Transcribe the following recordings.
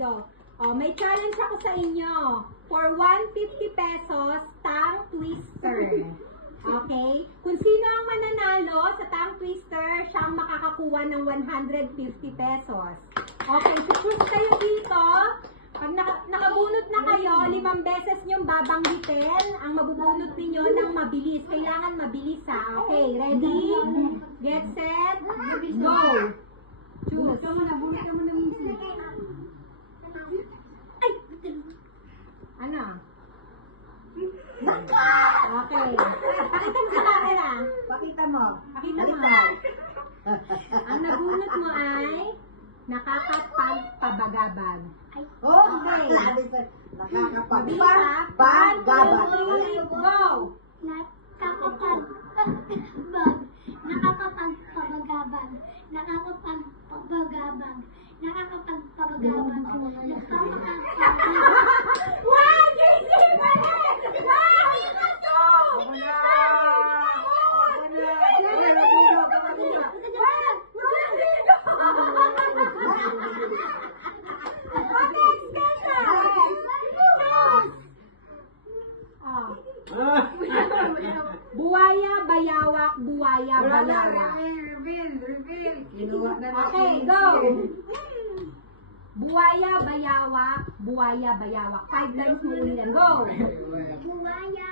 go. Oh, may challenge ako sa inyo. For 150 pesos, tongue twister. Okay? Kung sino ang mananalo sa tongue twister, siyang makakakuha ng 150 pesos. Okay, choose kayo dito. Pag nakabunot na kayo, 5 beses niyong babanggitin ang mabubunot ninyo ng mabilis. Kailangan mabilis ha. Okay, ready? Get set? Go! Choose. Ano? Okay. Pakita mo sa camera. Pakita mo. Pakita mo. Ang nabunot mo ay nakakapagpabagabag. Okay. Nakakapagpabagabag. Go! Nakakapagpabagabag. Wow! JC! Buwaya, bayawak, buwaya, bayawak. Okay, go! Buwaya, bayawak, buwaya, bayawak. 5 times mo ulit. Go! Buwaya.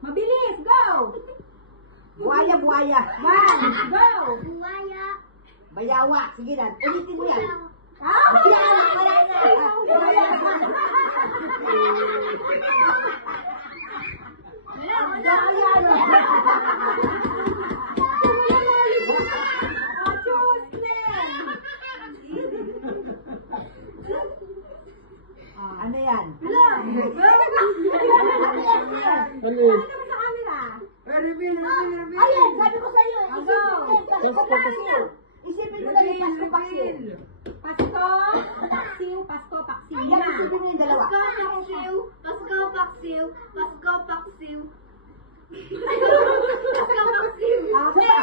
Mabilis, go! Buwaya, buwaya. 1, go! Buwaya. Bayawa. Sige na. Ulitin mo yan. Ah! Wala na. Ano yan? Ayan, sabi ko sa'yo. Isipin mo na yung Pasko, Paksil. Pasko, paksiw, Pasko, paksiw. Yan, isipin mo yung dalawa. Pasko, paksiw. Okay!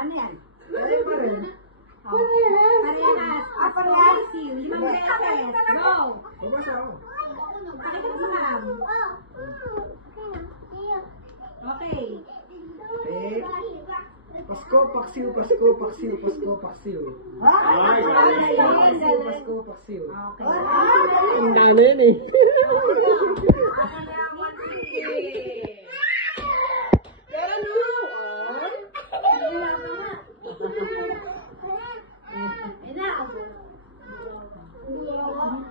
Ano yan? Ano yan? Parehas. Parehas. Paksiw, 5 beses. Go! Pakita mo lang. Okay. Pasko, paksiw, Pasko, paksiw, Pasko, paksiw. Ay, Paksiw, Pasko, paksiw. Okay. Ang dami yan eh.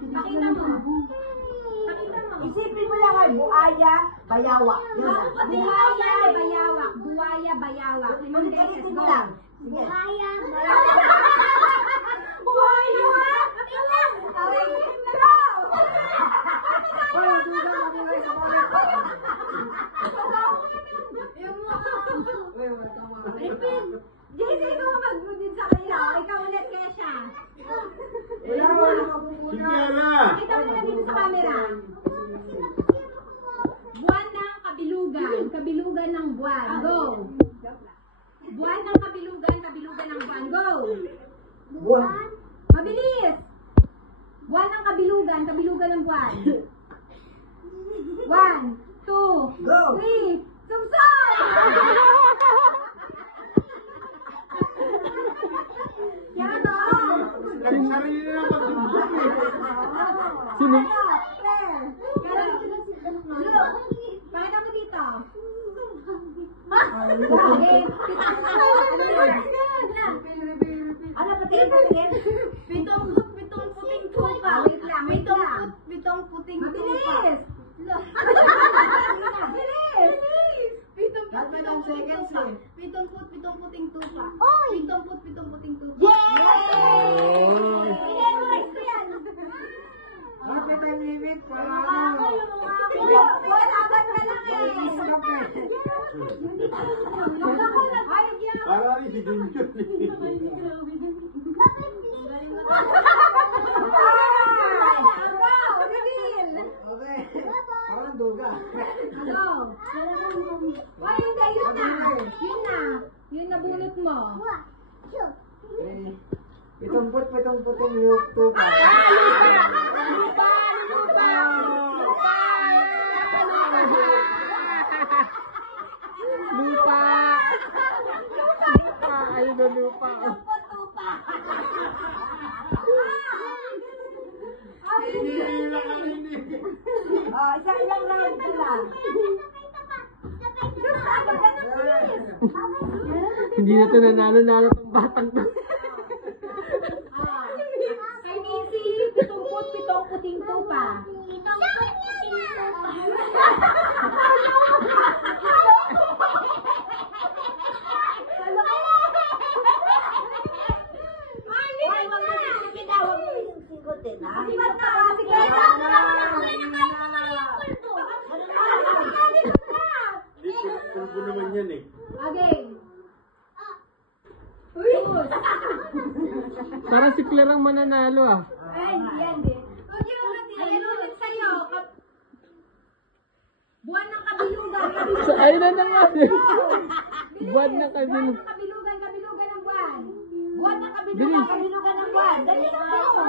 Pakita mo. Pakita mo. isipin mo lang ay buaya, bayawa. Buwaya, bayawak. Buwaya, bayawak. 5 beses. Ulitin Go. lang. Sige. Buwaya. Buwaya! JC, ikaw ang mag-budin sa kanila. Ikaw ulit kaya siya. Pakita mo na dito sa camera. Buwan ng kabilugan. Kabilugan ng buwan. Go! Buwan ng kabilugan. Kabilugan ng buwan. Go! Buwan. Mabilis! Buwan ng kabilugan. Kabilugan ng buwan. 1, 2, 3. Sumsum! Yan o! Sino? Pakita mo dito. Ano ba tingin? Pitong puting tupa. Wait lang, wait lang. Pitong puting tupa. Mabilis! Mabilis! Pitong seconds eh. Pitong puting tupa. Pitong puting tupa. Yay! Memorize ko yan. Bakit ang limit? Para Ako ano? yung mga ako. Wala na lang eh. Para rin si Junjun. Okay. Parang duga. Go! puting tupa. Lupa. Ayun na lupa. Isang lang round ko lang. Hindi na ito nanalo-nalo pang batang to. Kay Missy, 77 puting tupa. Ay, magpapinawag mo yung sigot eh, ha? Turbo naman yan eh. Okay. Parang si Claire ang mananalo ah. Ay, yan din. Huwag yung Ayan ulit sa'yo. Buwan ng kabilugan. So, ayun na naman. Bad na kami. Buwan ng kabilugan ng buwan. Buwan ng Bilis. Kabilugan ng buwan. Dali na po.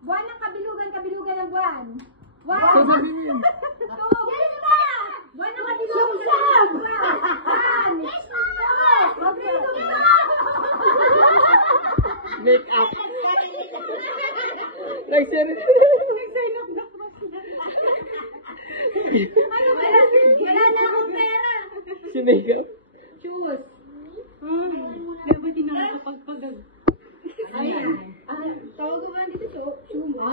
Buwan ng kabilugan ng buwan. One, Sasabihin yun. two, buwan ng kabilugan ng buwan. Make up. Like, seriously. Wala na akong pera. Si make up. Choose. Tawag ko nga dito siya. Shuma.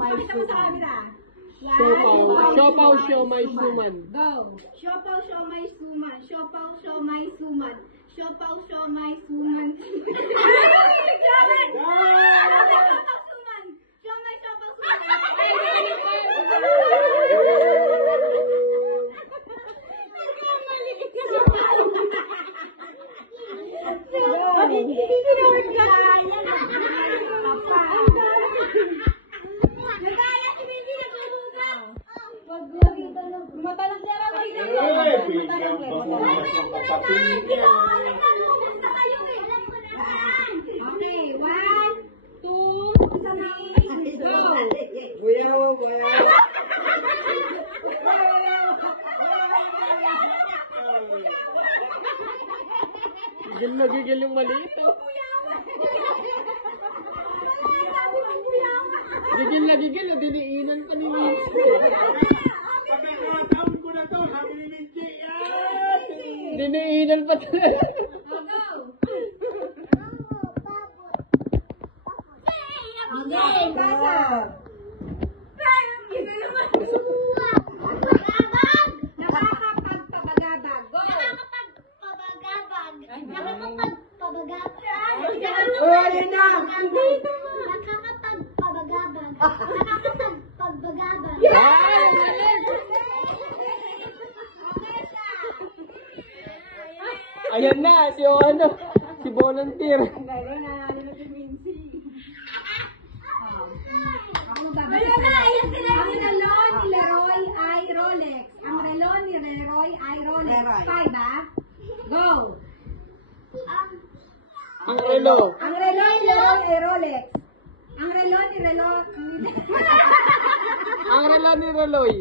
Pakita mo sa camera. Siopaw, siomay, suman. Go. Siopaw, siomay, suman. Siopaw, siomay, suman. Siopaw, siomay, suman. Siomay, siopaw, Eh, bigyan ba mo ang kapatid niya? Okay, 1, 2, 3, go. Buyaw, buyaw. Gigil na gigil yung maliit oh. Gigil na gigil oh. Diniinan pa ni Mitch. Sabi ko, taon ko na to, sabi ni Minchi. Diniinan pa talaga. Nakakapagpabagabag. Go. Oh, yun na. Ayan na, si ano, si volunteer. Ang relo ni Leroy ay Rolex. Ang relo ni Leroy ay Rolex. 5, ah? Go. Ang relo. Ang relo ni Leroy ay Rolex. Ang relo ni Ang relo ni Reloy.